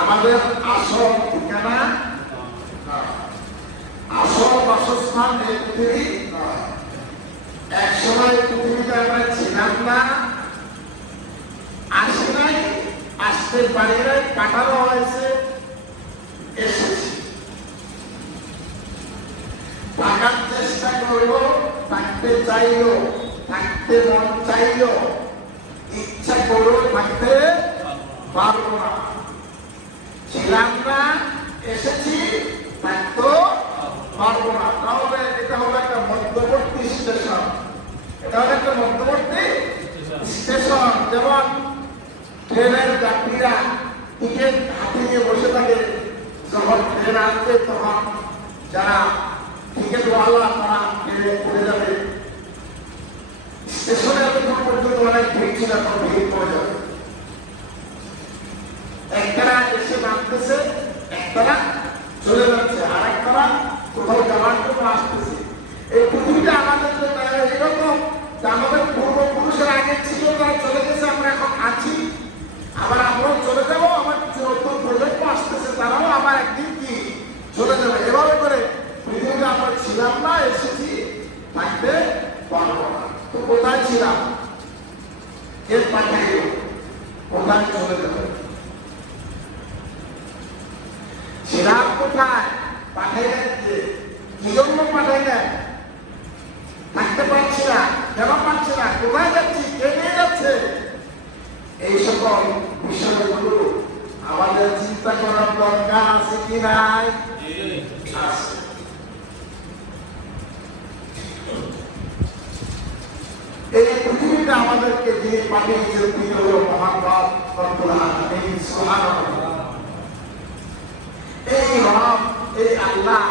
আমাদের আসল ঠিকানা অবস্থান এই পৃথিবী নয়। এক সময় পৃথিবীতে আমরা ছিলাম না, আসি নাই, আসতে পারি নাই, কাটানো হয়েছে, এসেছি। থাকার চেষ্টা করবো, থাকতে চাইলো, থাকতে মন চাইলো, ইচ্ছা করো থাকতে পারবো না। ছিলাম না, এসেছি, থাকতেও পারবো না। তাহলে এটা হলো একটা মধ্যবর্তী স্টেশন। এটা হলো একটা মধ্যবর্তী স্টেশন। যেমন ট্রেনের যাত্রীরা টিকিট হাতে নিয়ে বসে থাকে, যখন ট্রেন আসবে তখন যারা টিকিটওয়ালা তারা ট্রেনে পড়ে যাবে। স্টেশনে এতক্ষণ পর্যন্ত অনেক ভিড় ছিল, এখন ভিড় পড়ে যাবে। একটারা এসে নামতেছে, একটারা চলে যাচ্ছে, আর একটারা কোথাও যাওয়ার জন্য আসতেছে। এই পৃথিবীটা আমাদের জন্য এরকম যে আমাদের পূর্বপুরুষের আগে ছিল, তারা চলে গেছে, আমরা এখন আছি, আবার আমরাও চলে যাবো। আমার কিছু নতুন প্রজন্ম আসতেছে, তারাও আবার একদিন কি চলে যাবে। এভাবে করে পৃথিবীতে আমরা ছিলাম না, এসেছি, থাকতে পারবো না। তো কোথায় ছিলাম, কে পাঠাইল, কোথায় চলে যাবে? ছিলাম কোথায়, পাঠাইলেন কে, কি জন্য পাঠাইলেন? থাকতে পারছি না, কেন পারছি না, কোথায় যাচ্ছি, কে নিয়ে যাচ্ছে? এই সকল বিষয়গুলো আমাদের চিন্তা করার দরকার আছে কি নাই? আছে। এই পৃথিবীটা আমাদেরকে যে পাঠিয়েছেন তিনি হল মহান রব্বুল আলামিন সুবহানাল্লাহ। এই রব, এই আল্লাহ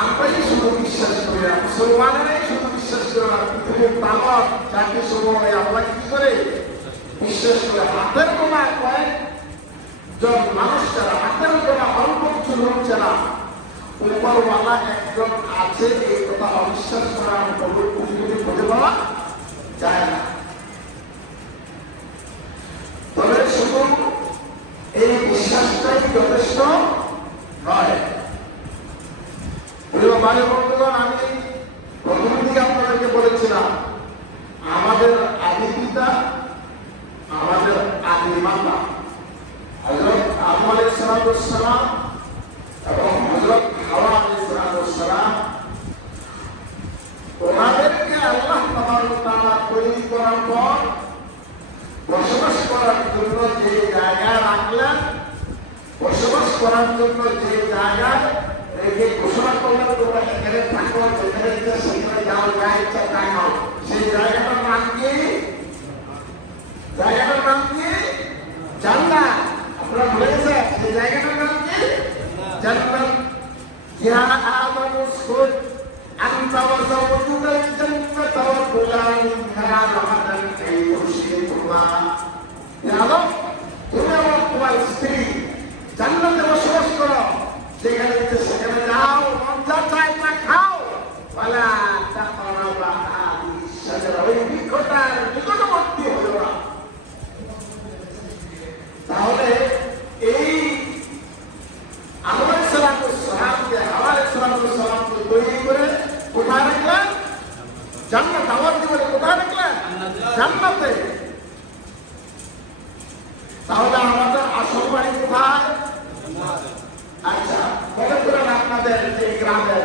আমরাই শুধু বিশ্বাস করি না, মুসলমানেরাই শুধু বিশ্বাস করে না, পৃথিবীর তামাম জাতি সমূহ আল্লাহ কি করে বিশ্বাস করে। হাতের গোনা কয়েকজন মানুষ ছাড়া, হাতের গোনা অল্প কিছু লোক ছাড়া উপরওয়ালা একজন আছে, এই কথা অবিশ্বাস করা পৃথিবীতে খুঁজে পাওয়া যায় না। তবে শুধু এই বিশ্বাসটাই যথেষ্ট নয়। প্রিয় ভাই বন্ধুগণ, আমি প্রথম দিকে আপনাদেরকে বলেছিলাম আমাদের আদি পিতা, আমাদের আদি মাতা হযরত আদম আলাইহিস সালাম এবং হযরত হাওয়া আলাইহিস সালাম, ওনাদেরকে আল্লাহ তাআলা তৈরি করার পর বসবাস করার জন্য যে জায়গা রাখলেন, বসবাস করার জন্য যে জায়গায় রেখে ঘোষণা করলেন তোমরা এখানে থাকো, যেখানে ইচ্ছা সেখানে যাও, যা ইচ্ছা তাই খাও, সেই জায়গাটার নাম কি? জায়গাটার নাম কি? জান্নাত। আপনারা ভুলে গেছেন সেই জায়গাটার নাম কি? জান্নাত। ইয়া আমানু উসকুন আনতা ওয়া যাওজুকা জান্নাতা ওয়া কুলা মিনহা রাগাদান আইয়ুশিকুমা। ইয়া আদম, তুমি এবং তোমার স্ত্রী জান্নাতে বসবাস করো, যেখানে ইচ্ছে সেখানে যাও, মন যা চায় তা খাও। ওয়ালা তাকরাবা হাদিস শাজারা, ওই বৃক্ষটার নিকটবর্তী হলো না। তাহলে এই আদম আলাইহিস সালামকে, হাওয়া আলাইহিস সালামকে তৈরি করে কোথায় রাখলেন? জান্নাত। দাওয়াত দিবেন কোথায় রাখলেন? জান্নাতে। তাহলে আমাদের আসল বাড়ি কোথায়? আচ্ছা, মনে করেন আপনাদের যে গ্রামের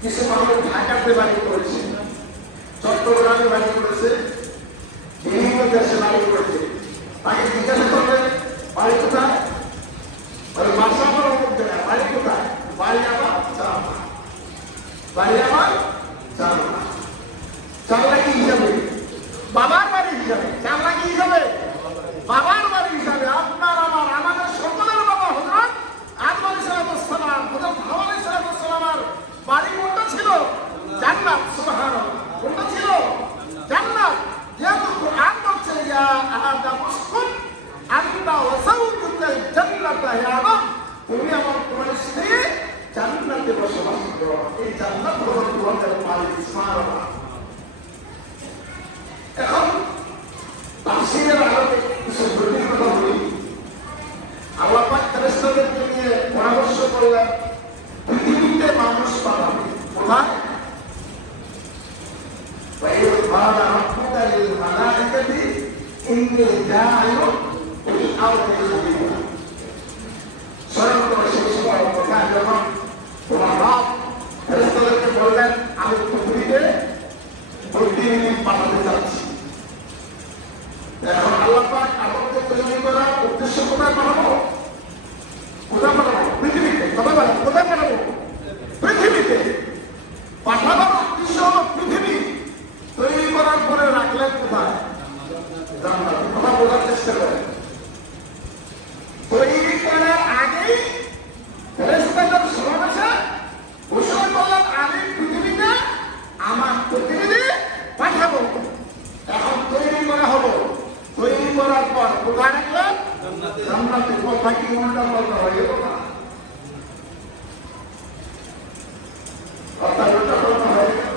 কিছু মানুষ ঢাকাতে বাড়ি করেছে, চট্টগ্রামে বাড়ি করেছে, বিভিন্ন দেশে বাড়ি করেছে, তাকে জিজ্ঞাসা করবেন বাড়ি কোথায়? বাসা আমার অমুক জায়গায়, বাড়ি কোথায়? বাড়ি আমার চালনা। বাড়ি আমার চালনা। চালনা কি হিসাবে? বাবার বাড়ি হিসাবে। চালনা কি হিসাবে? বাবার বাড়ি হিসাবে। আপনার আমার, আমাদের সকলের বাবা হযরত আদম আলাইহিস সালাম, হযরত হাওয়া আলাইহিস সালামের বাড়ি কোনটা ছিল? জান্নাত। সুবহানাল্লাহ। কোনটা ছিল? জান্নাত। যেহেতু কুরআন বলছে ইয়া আদম উসকুন আনতা ওয়া যাওজুকাল জান্নাতা, হে আদম তুমি এবং তোমার স্ত্রী জান্নাতে বসবাস করো। এই জান্নাত হলো তোমাদের বাড়ি। সুবহানাল্লাহ। এখন তাফসীরের আলোকে কিছু জটিল কথা বলি। আল্লাহ পাক ফেরেশতাদেরকে নিয়ে পরামর্শ করলেন পৃথিবীতে মানুষ পাঠানো। প্রতিনিধি পাঠাতে চাচ্ছি। এখন আল্লাহ পাক আমাকে তৈরি করার উদ্দেশ্য কোথায় পাঠাবো? কোথায় পাঠাবো? পৃথিবীতে। কোথায় পাঠাবো? কোথায় পাঠাবো? পৃথিবীতে। পাঠানোর উদ্দেশ্য হলো পৃথিবী। তৈরি করার পরে রাখলেন কোথায়? জান্নাতে। কথা বোঝার চেষ্টা করেন। তৈরি করার আগেই ফেরেশতাদের সমাবেশে ঘোষণা করলেন, আমি পৃথিবীতে আমার প্রতিনিধি পাঠাবো। এখন তৈরি করা হলো। তৈরি করার পর কোথায় রাখলেন? জান্নাতে। কথা কি উল্টা পাল্টা হয়ে গেল না? কথা উল্টা পাল্টা হয়ে গেল।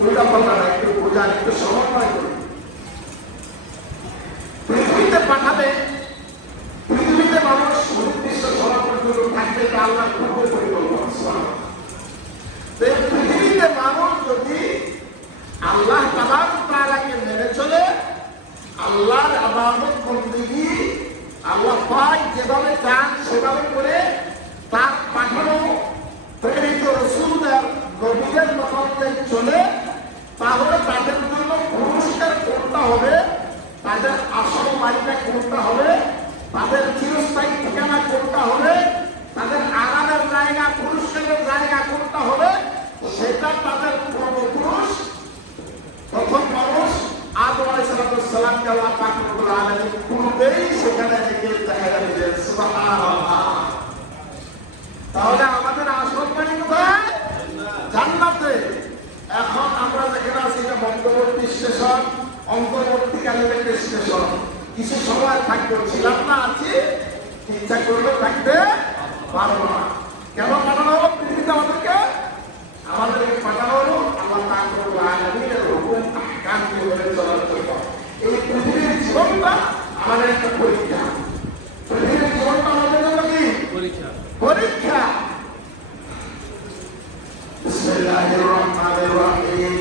উল্টা পাল্টা না, একটু বোঝার, একটু সমন্বয় করি। পৃথিবীতে পাঠাবে, পৃথিবীতে মানুষ উদ্দেশ্য সমাপর্যন্ত থাকবে, তা আল্লাহর পূর্ব পরিকল্পনা। পৃথিবীতে মানুষ যদি আল্লাহ তাআলাকে মেনে চলে, আল্লাহর ইবাদত বন্দেগী আল্লাহ পাক যেভাবে চান সেভাবে করে তার পাঠানো প্রেরিত রাসূলদের নবীদের মতামতে চলে, তাহলে তাদের জন্য পুরস্কার কোনটা হবে, তাদের আসল বাড়িটা কোনটা হবে, তাদের চিরস্থায়ী ঠিকানা কোনটা হবে, তাদের আরামের জায়গা, পুরস্কারের জায়গা কোনটা হবে, সেটা তাদের পূর্বপুরুষ প্রথম মানুষ আদম আলাইহিস সালামকে আল্লাহ পাক রব্বুল আলামিন পূর্বেই সেখানে রেখে দেখা দিলেন। সুবহানাল্লাহ। তাহলে আমাদের আসল বাড়ি কোথায়? জান্নাতে। এখন আমরা যেখানে আছি এটা মধ্যবর্তী স্টেশন, অন্তর্বর্তীকালীন একটা স্টেশন। কিছু সময় থাকতে ছিলাম না, আছি, ইচ্ছা করলে থাকতে পারবো না। কেন পাঠানো হলো পৃথিবীতে? আমাদেরকে পাঠানো হলো আল্লাহ পাক রব্বুল আলামিনের হুকুম আহকাম মেনে চলার জন্য। এই পৃথিবীর জীবনটা আমাদের একটা পরীক্ষা। পৃথিবীর জীবনটা আমাদের জন্য কি পরীক্ষা। বিসমিল্লাহির রাহমানির রাহিম।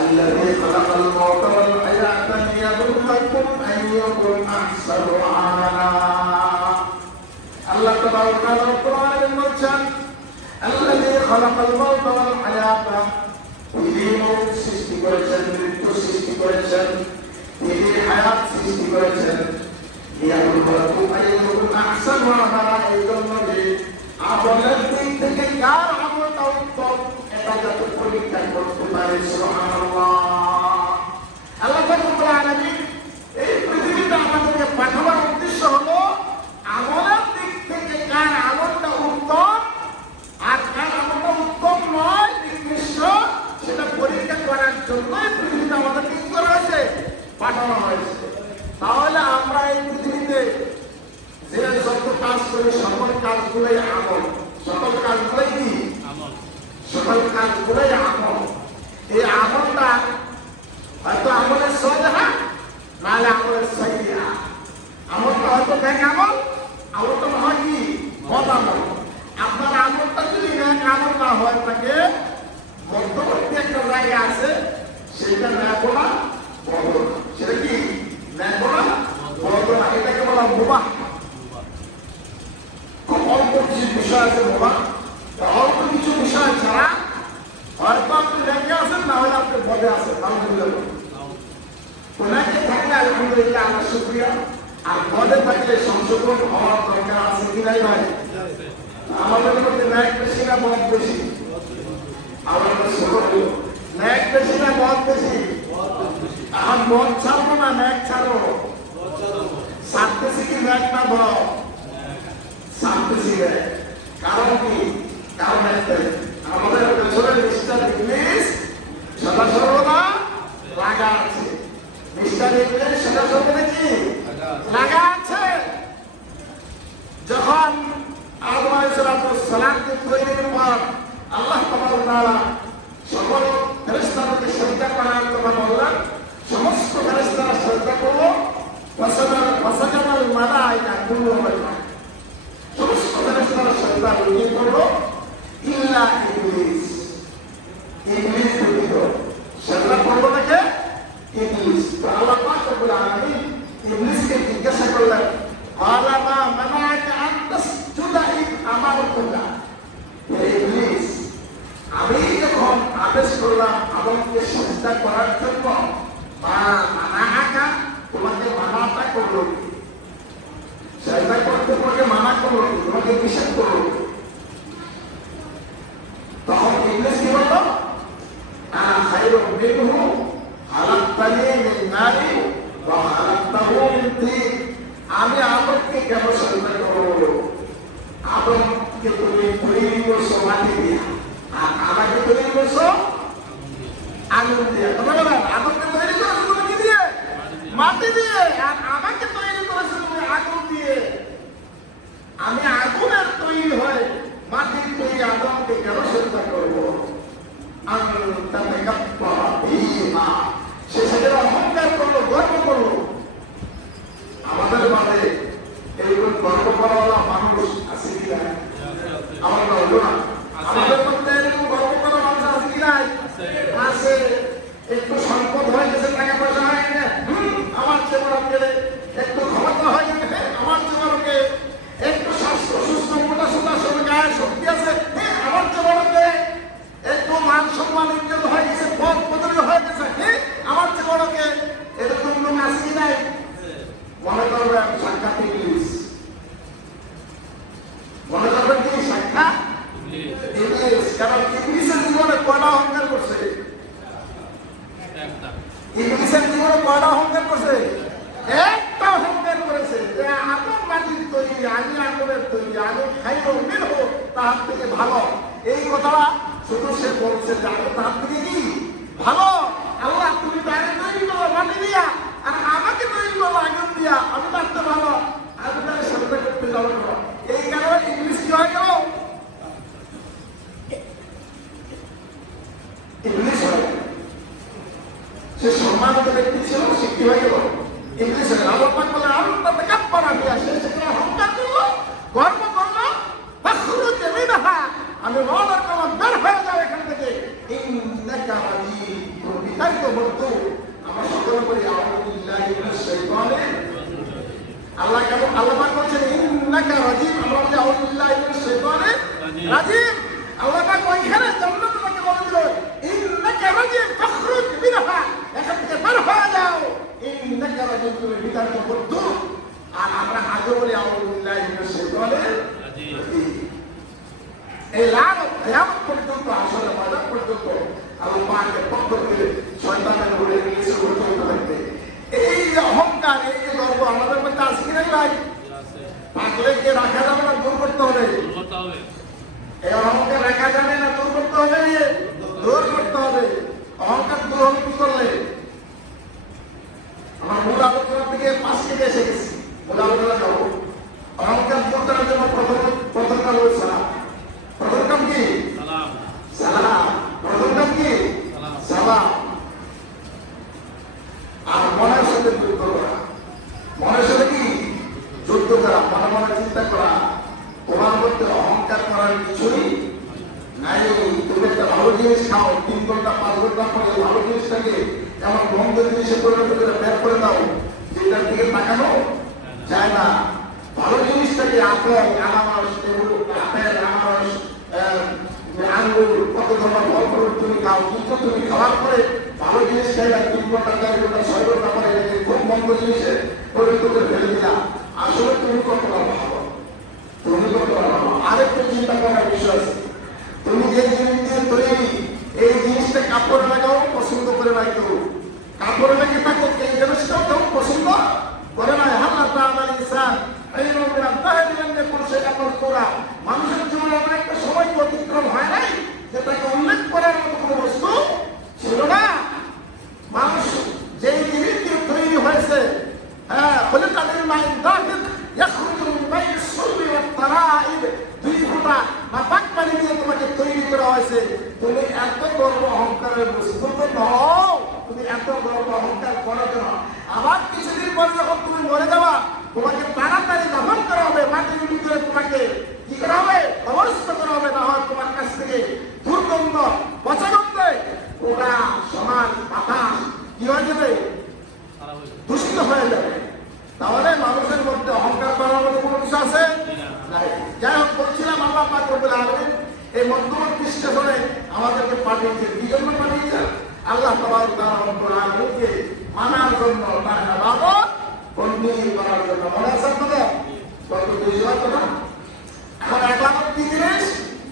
الذي خلق الموت والحياة ليبلوكم أيكم أحسن عملا। আল্লাহ তাআলা কোরআনে বলেছেন, الذي خلق الموت والحياة, তিনি সৃষ্টি করেছেন, মৃত্যু সৃষ্টি করেছেন, তিনি হায়াত সৃষ্টি করেছেন। লিয়াবলুয়াকুম আইয়ুকুম আহসানু আমালা, এই জন্য যে আমলের দিক থেকে কার আমলটা উত্তম এটা যাতে পরীক্ষা করতে পারে। সুবহানাল্লাহ। আল্লাহ রাব্বুল আলামিন এই পৃথিবীতে আমাদেরকে পাঠানোর উদ্দেশ্য হলো আমলের দিক থেকে কার আমলটা উত্তম আর কার আমলটা উত্তম নয়, নিকৃষ্ট, সেটা পরীক্ষা করার জন্যই পৃথিবীতে আমাদেরকে কি করা হয়েছে? পাঠানো হয়েছে। তাহলে আমরা এই পৃথিবীতে যে যত কাজ করি সকল কাজগুলোই আমল। সকল কাজগুলোই কি? সকল কাজগুলোই আমল। এই আমলটা হয়তো আমলের সলিহা, নাহলে আমলের সাইয়্যিআ। আমলটা হয়তো নেক আমল, আমলটা হয় কি? বদ আমল। আপনার আমলটা যদি নেক আমল না হয় থাকে, মধ্যবর্তী একটা জায়গা আছে, সেটা নেক না বদ না। সেটা কি? নেক না বদ না। এটাকে বলা মুবাহ। খুব অল্প কিছু বিষয় আছে মুবাহ। অল্প কিছু বিষয় ছাড়া হয়তো আপনি নেকে আছেন, না হলে আপনি বদে আছেন। আলহামদুলিল্লাহ। নেকে থাকলে আলহামদুলিল্লাহ আমার শুকরিয়া, আর বদে থাকলে সংশোধন হওয়ার দরকার আছে কি নাই ভাই? আমাদের মধ্যে ন্যাক বেশি না মদ বেশি? আমাদের সকল ন্যাক বেশি না মদ বেশি? এখন মদ ছাড়বো না ন্যাক ছাড়বো? ছাড়তেছি কি ন্যাক না বল? ছাড়তেছি ন্যাক। কারণ কি? কারণ একটাই, আমাদের পেছনে মিস্টার ইংলিশ সদা সর্বদা লাগা আছে। মিস্টার ইংলিশ সদা সর্বদা কি লাগা আছে। যখন আদম আলাইহিস সালামকে তৈরির পর আল্লাহ তাআলা সকল ফেরেশতাদেরকে সিজদা করার কথা বললেন, সমস্ত ফেরেশতারা সিজদা করলো। ফাসাদাল মালায়েকা কুল্লুহুম আজমাইন, সমস্ত ফেরেশতারা সিজদা করলো ইল্লা ইবলিস। ইবলিস ব্যতীত সিজদা করলো না কে? ইবলিস। আল্লাহ পাক রব্বুল আলামিন ইবলিসকে জিজ্ঞাসা করলেন, ক্বালা মা মানাআকা আন তাসজুদা ইয আমারতুকা। হে ইবলিস, আমি যখন আদেশ করলাম আদমকে সিজদা করার জন্য, মানা আঁকা তোমাকে মানাটা করলো, সিজদা করতে তোমাকে মানা করলো, তোমাকে নিষেধ করলো। তখন ইবলিস কি বললো? আনা খায়রুম মিনহু খালাকতানি মিন নারি ওয়া খালাকতাহু মিন তিন। আমি আদমকে কেন সিজদা করব? আদমকে তুমি তৈরি করছো মাটি দিয়ে, আর আমাকে তৈরি করছো আগুন দিয়ে। কথা বলেন, আদমকে তৈরি করেছো তুমি কি দিয়ে? মাটি দিয়ে। আর আমাকে তৈরি করেছো তুমি আগুন দিয়ে। আমি আগুনের তৈরি হয়ে মাটির তৈরি আদমকে কেন সিজদা করবো? সে সেটা অহংকার করলো, গর্ব করলো। আমাদের মাঝে এইরকম গর্ব করাওয়ালা মানুষ আছে কি না? আমার বলবো না, আমাদের মধ্যে এরকম গর্ব করা মানুষ আছে কি নাই? আছে। একটু সম্পদ হয়ে গেছে, টাকা পয়সা হয়ে গেছে, আমার চেয়ে বড় গেলে, একটু ক্ষমতা হয়ে গেছে, আমার চেয়ে বড়কে, একটু স্বাস্থ্য সুস্থ মোটা সোটা সব গায়ে শক্তি আছে, আমার চেয়ে বড়কে, একটু মান সম্মান ইজ্জত হয়ে গেছে, পদ পদবি হয়ে গেছে, আমার চেয়ে বড়কে। এরকম লোক আছে কি নাই? মনে করবেন সাক্ষাৎ ইবলিস, মনে করবেন কি সাক্ষাৎ ইবলিস। কারণ ইবলিসের জীবনে কয়টা অহংকার করছে? ইবলিসের জীবনে কয়টা অহংকার করছে? একটা অহংকার করেছে যে আদম মাটির তৈরি, আমি আদমের তৈরি, আমি খায়রুম মিনহু, তার থেকে ভালো। এই কথাটা শুধু সে বলছে যে আমি তার থেকে কি ভালো। আল্লাহ তুমি তাকে তৈরি করো মাটি দিয়া, আর আমাকে তৈরি করো আগুন দিয়া, আমি তার থেকে ভালো, আমি তাকে সাথে করতে যাবো না। এই কারণে ইংলিশ কি হয়ে গেল? ইংলিশ হয়ে গেল। সে সম্মানিত ব্যক্তি ছিল, সে কি হয়ে গেল? ইংলিশ হয়ে গেল। আল্লাহ পাক বলে আমি তাকে কাপ্পারা দিয়া, সে সেখানে অহংকার করলো, গর্ব করলো। ফাখরুজ মিনহা, আমি অর্ডার করলাম বের হয়ে যাও এখান থেকে। ইন্নাকা রাজিম, তুমি বিতাড়িত বলতো। আমরা সকলে বলি আউযু বিল্লাহি মিনাশ শাইতানির। আল্লাহ কেন আল্লাহ পাক বলছেন ইন্নাকা রাজিম, আমরা বলি আউযু বিল্লাহি মিনাশ শাইতানির রাজিম। আল্লাহ পাক ওইখানে জান্নাত থেকে বলেছিল ইন্নাকা রাজিম ফাখরুজ মিনহা, এখান থেকে বের হয়ে যাও। ইন্নাকা রাজিম, তুমি বিতাড়িত বলতো। আর আমরা আগে বলি আউযু বিল্লাহি মিনাশ শাইতানির রাজিম। এই লানত কিয়ামত পর্যন্ত, আসলে ময়দান পর্যন্ত আল্লাহ পাকের পক্ষ থেকে শয়তানের বলে ইবলিসের উপর চলতে থাকবে। এই যে অহংকার, এই যে গর্ব আমাদের মধ্যে আছে কি নাই ভাই? থাকলে রাখা যাবে না, দূর করতে হবে। এই অহংকার রাখা যাবে না, দূর করতে হবে, দূর করতে হবে। অহংকার দূর হবে কি করলে? আমার মূল আলোচনা থেকে 5 থেকে এসে গেছি, মূল আলোচনা যাবো। অহংকার দূর করার জন্য প্রথমটা হলো সালাম। প্রথম কাম কি? সালাম। প্রথম কাম কি? সালাম। আর মনের সাথে যুদ্ধ করা। মনের সাথে কি যুদ্ধ করা? মনে মনে চিন্তা করা তোমার মধ্যে অহংকার করার কিছুই নাই। তুমি একটা ভালো জিনিস খাও, 3 ঘন্টা 5 ঘন্টা পরে ভালো জিনিসটাকে এমন বন্ধ জিনিসে পরিণত করে বের করে দাও, যেটার দিকে তাকানো যায় না। ভালো জিনিসটাকে আপেল, আনারস, আপেল, আনারস, আঙ্গুর, কত ধরনের ফল ফ্রুট তুমি খাও, কিন্তু তুমি খাওয়ার পরে ভালো জিনিস খাইলা 3 ঘন্টা 4 ঘন্টা 6 ঘন্টা পরে খুব মন্দ জিনিসে পরিণত করে ফেলে দিলা। আসলে তুমি কতটা ভালো, তুমি কতটা ভালো। আরেকটা চিন্তা করার বিষয় আছে, তুমি যে জিনিস দিয়ে তৈরি, এই জিনিসটা কাপড়ে লাগাও পছন্দ করে নাই কেউ, কাপড়ে লেগে থাকো এই জিনিসটাও কেউ পছন্দ করে নাই। হাল্লা তাআলা ইনসান এই রকম তাহলে পুরুষের কাপড় তোরা মানুষের জীবনে এমন একটা সময় অতিক্রম হয় নাই যেটাকে উল্লেখ করার মতো কোনো বস্তু ছিল না। মানুষ যেই জিনিস দিয়ে তৈরি হয়েছে, বলে তাদের মাইন দাখিল ইয়াখরুজু মিন বাইনি সুলবি ওয়াত তারাইব, 2 ফোঁটা নাপাক পানি দিয়ে তোমাকে তৈরি করা হয়েছে। তুমি এত গর্ব অহংকারের বস্তু তো নও, তুমি এত গর্ব অহংকার করো কেন? আবার কিছুদিন পর যখন তুমি মরে যাবা, তোমাকে তাড়াতাড়ি দাফন করা হবে, মাটির ভিতরে তোমাকে কি করা হবে? অবস্থা করা হবে। না হয় তোমার কাছ থেকে দুর্গন্ধ, পচা গন্ধে ওটা সমান বাতাস কি হয়ে যাবে? দূষিত হয়ে যাবে। তাহলে মানুষের মধ্যে অহংকার করার মতো কোনো কিছু আছে? যাই হোক, বলছিলাম আল্লাহ পাক রব্বুল আলামিন এই মধ্যবর্তী স্টেশনে আমাদের আমাদেরকে পাঠিয়েছেন, কি জন্য পাঠিয়েছেন? আল্লাহ তাবারক ওয়া তাআলাকে মানার জন্য, তার ইবাদত বন্দী করার জন্য। মনে আছে আপনাদের? কত বুঝলাম না? এখন ইবাদত কি জিনিস?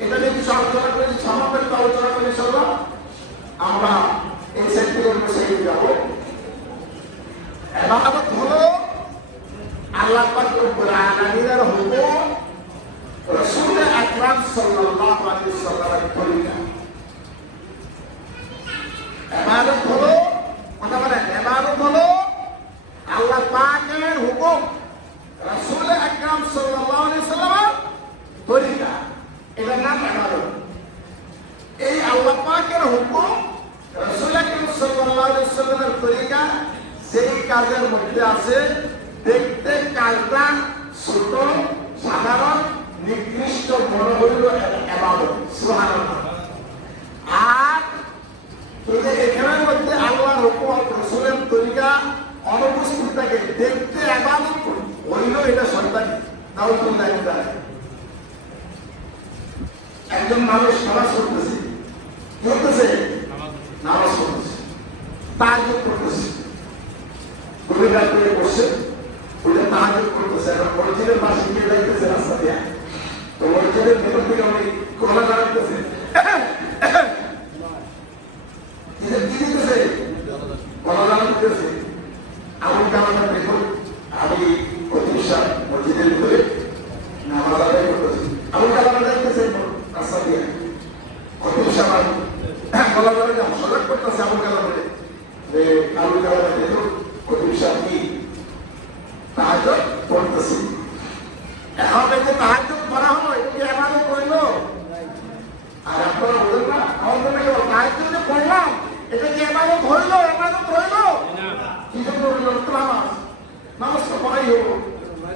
এটা নিয়ে কিছু আলোচনা করি, সমাপনী আলোচনা করি সব। আমরা এই সেক্টরের বিষয়ে যাব। ইবাদত হলো আল্লাহ পাক রব্বুল আলামিনের হুকুম, রাসূল আকরাম সাল্লাল্লাহু আলাইহি ওয়াসাল্লামের তরিকা। ইবাদত হলো, কথা বলেন, ইবাদত হলো আল্লাহ পাকের হুকুম, রাসূল আকরাম সাল্লাল্লাহু আলাইহি ওয়াসাল্লামের তরিকা, এটার নাম ইবাদত। এই আল্লাহ পাকের হুকুম, রাসূল আকরাম সাল্লাল্লাহু আলাইহি ওয়াসাল্লামের তরিকা, সেই কাজের মধ্যে আছে দেখতে কাজটা ছোট, সাধারণ, নিকৃষ্ট মনে হইল ইবাদত। সুবহানাল্লাহ। আর এখানের মধ্যে আল্লাহর হুকুম, রাসূলের তরিকা অনুপস্থিত থাকে, দেখতে ইবাদত হইল, এটা শয়তানি। নাউযুবিল্লাহ। একজন মানুষ নামাজ পড়তেছে, কি করতেছে? নামাজ পড়তেছে, তাহাজ্জুদ করতেছে, গভীর রাত করে বসে ওটা তাহাজ্জুদ করতেছে। এখন মসজিদের পাশে গিয়ে যাইতেছে রাস্তা দিয়ে, তো মসজিদের ভেতর থেকে অনেক গলা দাঁড়াইতেছে, কি দিতেছে? গলা দাঁড়াইতেছে। এমন কারণে দেখুন, আমি প্রতিষ্ঠা মসজিদের ভিতরে নামাজ আদায় করতেছি, এমন কারণে যাইতেছে রাস্তা দিয়ে, প্রতিষ্ঠা গলা দাঁড়াই সজাগ করতেছে, এমন কারণে যে আলু কারণে দেখুন প্রতিষ্ঠা কি তাহাজ্জুদ পড়তেছি। এখন এই যে তাহাজ্জুদ পড়া হলো, এটা কি ইবাদত হইল? আর আপনারা বলেন না, আমাদের নাকি তাহাজ্জুদ যে পড়লাম, এটা কি ইবাদত হইল? ইবাদত হইল কি জন্য হইল? নামাজ, নামাজ তো পড়াই হলো,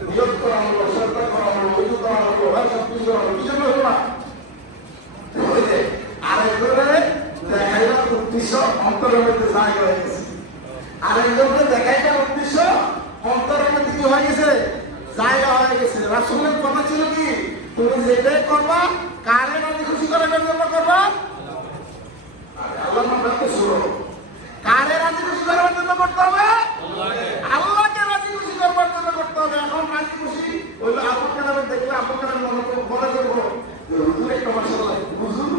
নিয়ত করা হলো, শ্রদ্ধা করা হলো, ওযু করা হলো, আর সব কিছু করা হলো, কি জন্য হইল না? হইলে আর এগুলোরে দেখাইলাম উদ্দেশ্য অন্তরের মধ্যে জায়গা হয়ে গেছে, আর এগুলোকে দেখাইলাম উদ্দেশ্য অন্তরের মধ্যে কি হয়ে গেছে? জায়গা হয়ে গেছে। রাসূলের কথা ছিল কি, তুমি যেটাই করবা কারে রাজি খুশি করার জন্য করবা। আল্লাহ নামটা শুনো, কারে রাজি খুশি করার জন্য করতে হবে? আল্লাহকে রাজি খুশি করার জন্য করতে হবে। এখন রাজি খুশি ওই আল্লাহ কালামে দেখলে আল্লাহ কালাম মনে করবো হুজুর একটা মাশাআল্লাহ, হুজুর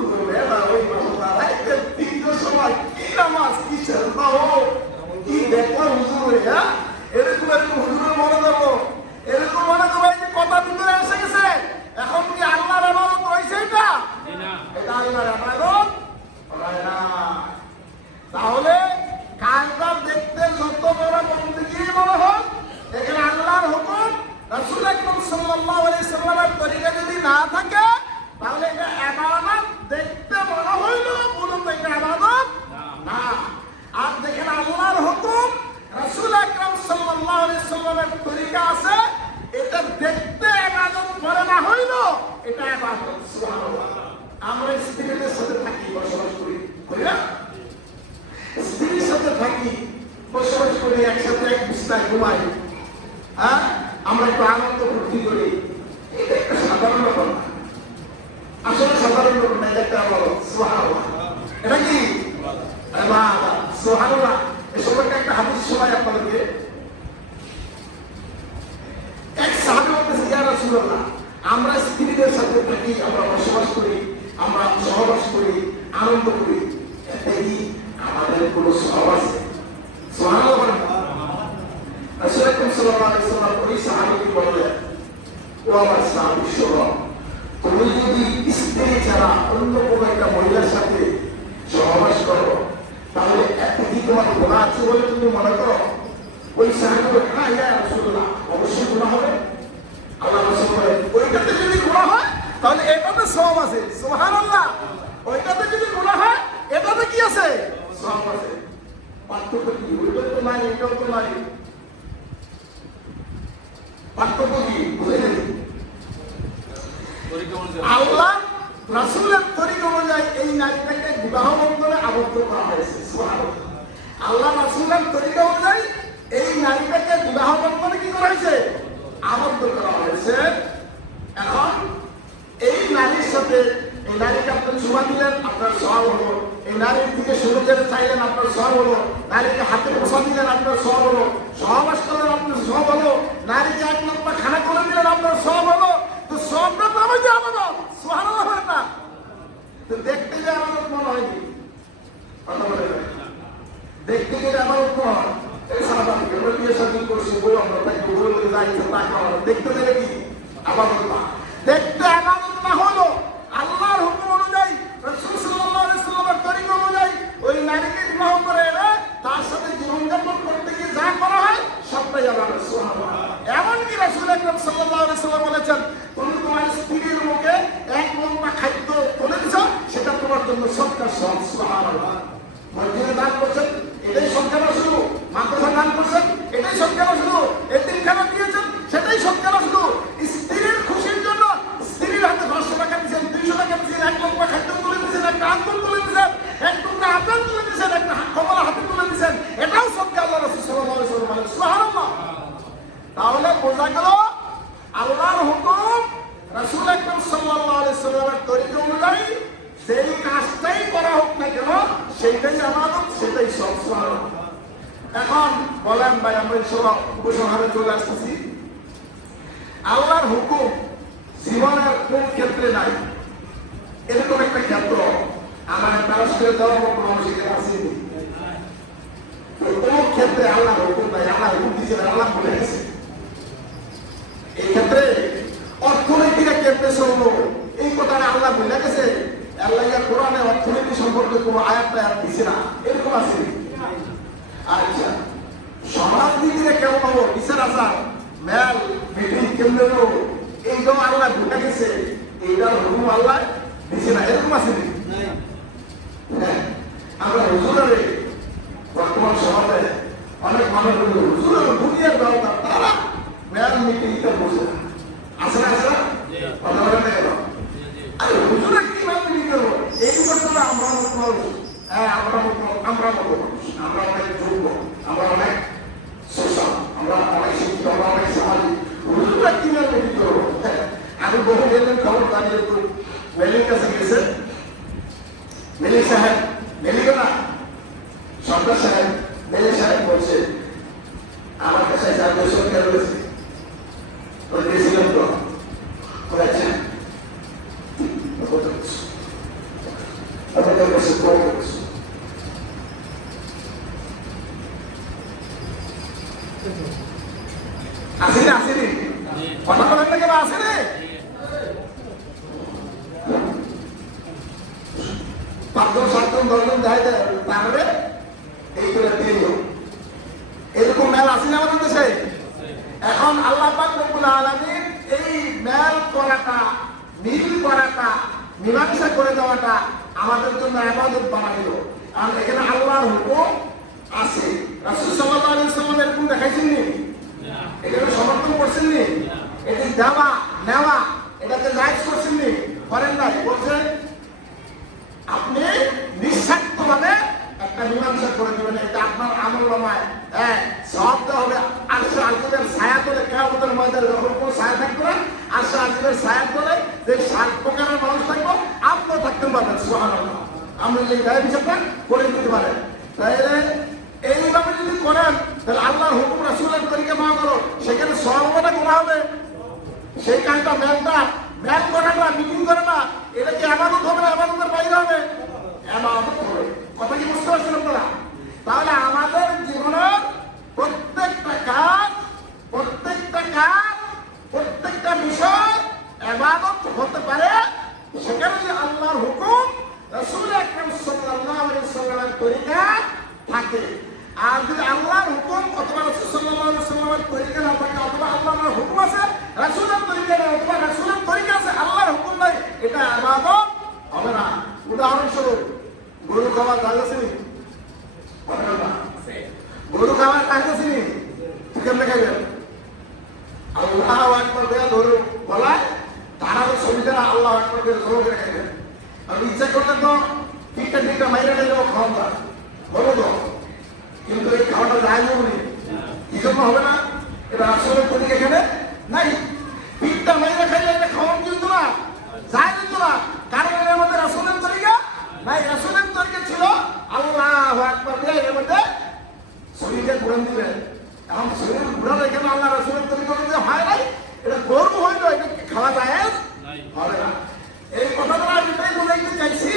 ওই মাশাআল্লাহ রাইতে তিনটার সময় কি নামাজ, কি সাজদা, কি দেখো হুজুর, হ্যাঁ এরকম এরকম হুজুরের মনে করবো, এরকম মনে করবো। এই যে কথা ভিতরে এসে গেছে, এখন কি আল্লাহর ইবাদত হইছে? এটা এটা আল্লাহর ইবাদত হয় না। তাহলে কাজটা দেখতে যত বড় বন্দেগী মনে হোক, এখানে আল্লাহর হুকুম, রাসূল আকরাম সাল্লাল্লাহু আলাইহি সাল্লামের তরিকা যদি না থাকে, তাহলে এটা ইবাদত দেখতে মনে হইল, বলুন এটা ইবাদত না। আর যেখানে আল্লাহর হুকুম, রাসূল আকরাম সাল্লাল্লাহু আলাইহি সাল্লামের তরিকা আছে, এটা দেখতে ইবাদত করে না হইল, এটা ইবাদত। সুবহানাল্লাহ। আমরা স্ত্রীদের সাথে থাকি, বসবাস করি, করি না? স্ত্রীর সাথে থাকি, বসবাস করি, একসাথে এক বিছানায় ঘুমাই, হ্যাঁ, আমরা একটু আনন্দ ফুর্তি করি, এটা একটা সাধারণ ব্যাপার না। আসলে সাধারণ ব্যাপার না, এটা একটা ইবাদত। সুবহানাল্লাহ। এটা কি ইবাদত? সুবহানাল্লাহ। এই সম্পর্কে একটা হাদিস শোনাই আপনাদেরকে। এক সাহাবী বলতেছে, ইয়া রাসূলুল্লাহ, আমরা স্ত্রীদের সাথে থাকি, আমরা বসবাস করি, আমরা সহবাস করি, আনন্দ করি, এতে কি আমাদের কোনো সওয়াব আছে? সুবহানাল্লাহ। রাসূল আকরাম সাল্লাল্লাহু আলাইহি ওয়াসাল্লাম ওই সাহাবীকে বললেন, ও আমার সাহাবী শোনো, তুমি যদি স্ত্রী ছাড়া অন্য কোনো একটা মহিলার সাথে সহবাস করো, তাহলে এতে কি তোমার গুনাহ আছে বলে তুমি মনে করো? ওই সাহাবী বলে, হ্যাঁ ইয়া রাসূলুল্লাহ, অবশ্যই গুনাহ হবে। আল্লাহ রাসূল বলেন, ওইটাতে যদি গুনাহ হয় তাহলে এটাতে সওয়াব আছে। সুবহানাল্লাহ। ওইটাতে যদি গুনাহ হয় এটাতে কি আছে? সওয়াব আছে। পার্থক্য কি? ওইটাও তো নাই, এটাও তো নাই, পার্থক্য কি? বুঝে নেই। আল্লাহ রাসূলের তরিকা অনুযায়ী এই নারীটাকে বিবাহ বন্ধনে আবদ্ধ করা হয়েছে। সুবহানাল্লাহ। আল্লাহ রাসূলের তরিকা অনুযায়ী এই নারীটাকে বিবাহ বন্ধনে কি করা হয়েছে? আবদ্ধ করা হয়েছে। এখন এই নারীর সাথে এই নারীকে আপনি ছোঁয়া দিলেন, আপনার সওয়াব হলো। এই নারীর দিকে শুনে যেতে চাইলেন, আপনার সওয়াব হলো। নারীকে হাতে পোষা দিলেন, আপনার সওয়াব হলো। সহবাস করলেন, আপনার সওয়াব হলো। নারীকে এক লোকমা খানা করে দিলেন, আপনার সওয়াব হলো। তো সবটা পাবে যে আমাদের সুবহানাল্লাহ হয় না। তো দেখতে যে আমাদের মনে হয়নি, কথা বলে দেখতে গেলে আমার মনে হয় এই সারা আমরা বিয়ে শাদী করছি, বই আমরা তাকে বলে যাইছে তা খাওয়া দেখতে গেলে কি আবাদত না। দেখতে আবাদত না হলো আল্লাহর হুকুম অনুযায়ী, রাসূল সাল্লাল্লাহু আলাইহি সাল্লামের তরিকা অনুযায়ী ওই নারীকে বিবাহ করে এনে তার সাথে জীবনযাপন করতে গিয়ে যা করা হয় সবটাই আবাদত। সুবহানাল্লাহ। এমনকি রাসূল আকরাম সাল্লাল্লাহু আলাইহি সাল্লাম বলেছেন, তুমি তোমার স্ত্রীর মুখে এক লোকমা খাদ্য তুলে দিছ, সেটা তোমার জন্য সবটা সব। সুবহানাল্লাহ। মসজিদে দান করছেন, এটাই সৎকারা শুরু। মাদ্রাসা দান করছেন, এটাই সৎকারা শুরু। এতিমখানা দিয়েছেন, সেটাই সৎকারা শুরু। স্ত্রীর খুশির জন্য স্ত্রীর হাতে 500 টাকা দিয়েছেন, 200 টাকা দিয়েছেন, এক লোকমা খাদ্য তুলে দিয়েছেন, একটা আঙ্গুল তুলে দিয়েছেন, এক টুকরা আপেল তুলে দিয়েছেন, একটা কমলা হাতে তুলে দিয়েছেন, এটাও সৎকা। আল্লাহ রাসূল সাল্লাল্লাহু আলাইহি ওয়াসাল্লাম বলেন সুবহানাল্লাহ। তাহলে বোঝা গেল আল্লাহর হুকুম, রাসূল আকরাম সাল্লাল্লাহু আলাইহি ওয়াসাল্লামের তরিকা অনুযায়ী সেই কাজটাই করা হোক না কেন সেইটাই আমাদের, সেটাই সব। এখন বলেন ভাই, আমরা সব উপসংহারে চলে আসতেছি। আল্লাহর হুকুম জীবনের কোন ক্ষেত্রে নাই? এরকম একটা ক্ষেত্র আমার মানুষ করে দেওয়ার মতো মানুষ এখানে আসেনি। কোন ক্ষেত্রে আল্লাহর হুকুম নাই, আল্লাহ হুকুম দিয়েছেন, আল্লাহ বলে গেছে। এই ক্ষেত্রে অর্থনীতিটা কেমনে চলবো এই কথাটা আল্লাহ বলে গেছে। আল্লাহ কোরআনে অর্থনীতি সম্পর্কে কোনো আয়াত দিচ্ছে না, এরকম আছে। আচ্ছা, সমাজনীতিটা কেমন হবো, বিচার আচার মেল মিটিং কেমনে হবো, এইটাও আল্লাহ বলে গেছে। এইটার হুকুম আল্লাহ দিচ্ছে না, এরকম আছে। আমরা হুজুরে বর্তমান সমাজে অনেক মানুষ হুজুরের দুনিয়ার দরকার, তারা মেল মিটিংটা বসে আছে না, আছে না? কথা বলে না কেন? আরে হুজুরের কি মেল মিটিং করবো? এই করতে আমরা আমরা অনেক যোগ্য, আমরা অনেক সোশ্যাল, আমরা অনেক শিক্ষিত, আমরা অনেক সামাজিক। হুজুররা কি মেল মিটিং করবো? আমি বহু গেলেন খবর জানিয়ে তো মেলির কাছে গেছে, মেলি সাহেব, মেলি না সরকার সাহেব, মেলি সাহেব বলছে আমার কাছে যা সরকার রয়েছে গেছিলাম তো বলেছে আমাদের কাছে আসেনি, আসেনি কথা বলেন না কেন? আসেনি 5জন 7জন 10জন যায়, তাহলে এই করে দিল। এরকম মেল আসেনি আমাদের দেশে। এখন আল্লাহ পাক রব্বুল আলামিন এই মেল করাটা, মিল করাটা, মীমাংসা করে দেওয়াটা আমাদের জন্য ইবাদত বানাইলো। আর এখানে আল্লাহর হুকুম আছে। রাসূল সাল্লাল্লাহু আলাইহি ওয়াসাল্লাম এরকম দেখাইছেন নি? এটাকে সমর্থন করছেন নি? এটি দেওয়া নেওয়া এটাকে জায়েজ করছেন নি? করেন নাই। বলছেন আপনি নিঃস্বার্থভাবে একটা মীমাংসা করে দেবেন, এটা আপনার আমলনামায় সওয়াব দেওয়া হবে। আরশে আজিমের ছায়া তলে কিয়ামতের ময়দানে যখন কোনো ছায়া থাকবে না, আরশে আজিমের ছায়া তলে যে 7 প্রকারের মানুষ থাকবে, আপনিও থাকতে পারবেন। সুবহানাল্লাহ। আমরা এই গায়ে হিসাবটা করে দিতে পারেন। তাহলে এইভাবে যদি করেন তাহলে আল্লাহর হুকুম রাসূলের তরিকা মানা করো, সেখানে সওয়াবটা গুনাহ হবে। সেই কাজটা মেল করে না, মিটিং করে না, এটা কি ইবাদত হবে না? ইবাদতের বাইরে হবে, ইবাদত হবে। কথা কি বুঝতে পারছেন আপনারা? তাহলে আমাদের জীবনের প্রত্যেকটা কাজ, প্রত্যেকটা বিষয় ইবাদত হতে পারে, সেখানে যে আল্লাহর হুকুম, রাসূল আকরাম সাল্লাল্লাহু আলাইহি ওয়াসাল্লামের তরিকা থাকে। আর যদি আল্লাহর হুকুম অথবা রাসূল সাল্লাল্লাহু আলাইহি ওয়াসাল্লামের তরিকা না থাকে, অথবা আল্লাহর হুকুম আছে রাসূলের তরিকা নেই, অথবা রাসূলের তরিকা আছে আল্লাহর হুকুম নাই, এটা ইবাদত হবে না। উদাহরণস্বরূপ গরু খাওয়া কাজ আছে নি? গরু খাওয়ার কাজ আছে নি? কেমনে খাইবেন? আল্লাহু আকবার বলে ধরো বলায় তারা তো ছবিটা আল্লাহু আকবার বলে ধরো করে খাইবেন। আর ইচ্ছা করলে তো ঠিকটা মাইরা নিলেও খাওয়া যায়, বলো তো। কিন্তু এই খাওয়াটা যায় না, কি জন্য হবে না? এটা আসলে তরিকা এখানে নাই। পিঠটা মাইরা খাইলে এটা খাওয়ান কিন্তু না, যায় কিন্তু না। কারণ রাসূলের তরিকা ছিল আল্লাহু আকবার দিয়ে এর মধ্যে শরীরকে ঘুরান দিবেন। এখন শরীর ঘুরালে কেন আল্লাহ রাসূলের তরিকা অনুযায়ী হয় নাই? এটা গরু হইলো, এটা কি খাওয়া যায় হবে না। এই কথাটা আমি এটাই বলাইতে চাইছি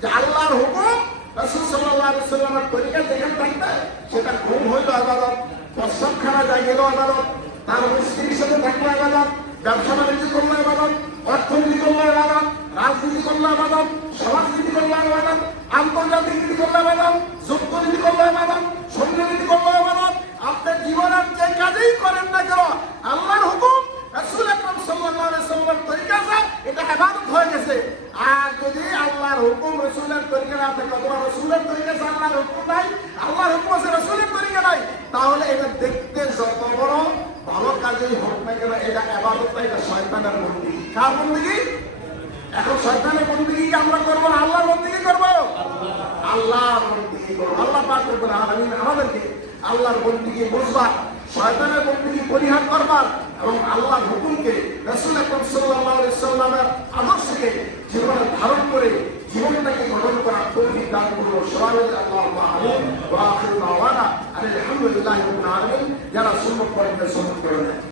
যে আল্লাহর হুকুম রাসূল সাল্লাল্লাহু আলাইহি ওয়াসাল্লামের তরিকা যেখানে থাকবে সেটা ঘুম হইলো ইবাদত, প্রস্রাবখানা যায় গেল ইবাদত, তার স্ত্রীর সাথে থাকলে ইবাদত, ব্যবসা বাণিজ্য করলে ইবাদত, অর্থনীতি করলে ইবাদত, রাজনীতি করলে ইবাদত, সমাজনীতি করলে ইবাদত, আন্তর্জাতিক নীতি করলে ইবাদত, যোগ্য নীতি করলে ইবাদত, সঙ্গীতি করলে ইবাদত। আপনার জীবনের যে কাজেই করেন না কেন আল্লাহর হুকুম রাসূল আকরাম সাল্লাল্লাহু আলাইহি ওয়াসাল্লামের তরিকা আছে, এটা ইবাদত হয়ে গেছে। আর যদি আল্লাহর হুকুম রাসূলের তরিকা না থাকে অথবা রাসূলের তরিকা আছে আল্লাহর হুকুম নাই, আল্লাহর হুকুম আছে রাসূলের তরিকা নাই, তাহলে এটা দেখতে যত বড় ভালো কাজেই হোক না কেন এটা ইবাদত না, এটা শয়তানের বন্দী। কার বন্দী? এখন শয়তানের বন্দী আমরা করবো না আল্লাহর বন্দী করবো? আল্লাহর বন্দী করবো। আল্লাহ পাক রব্বুল আলামিন আমাদেরকে আল্লাহর বন্দী বুঝবার, শয়তানের বন্দী পরিহার করবার এবং আল্লাহর হুকুমকে রাসূল আকরাম সাল্লাল্লাহু আলাইহি ওয়াসাল্লামের আদর্শকে জীবনে ধারণ করে জীবনটাকে গঠন করার তৌফিক দান করুন। সবাই আল্লাহুম্মা আমিন। ওয়া আখিরু দাওয়ানা আলহামদুলিল্লাহি রাব্বিল আলামিন। যারা সুন্নাত পড়েন সুন্নাত করেন।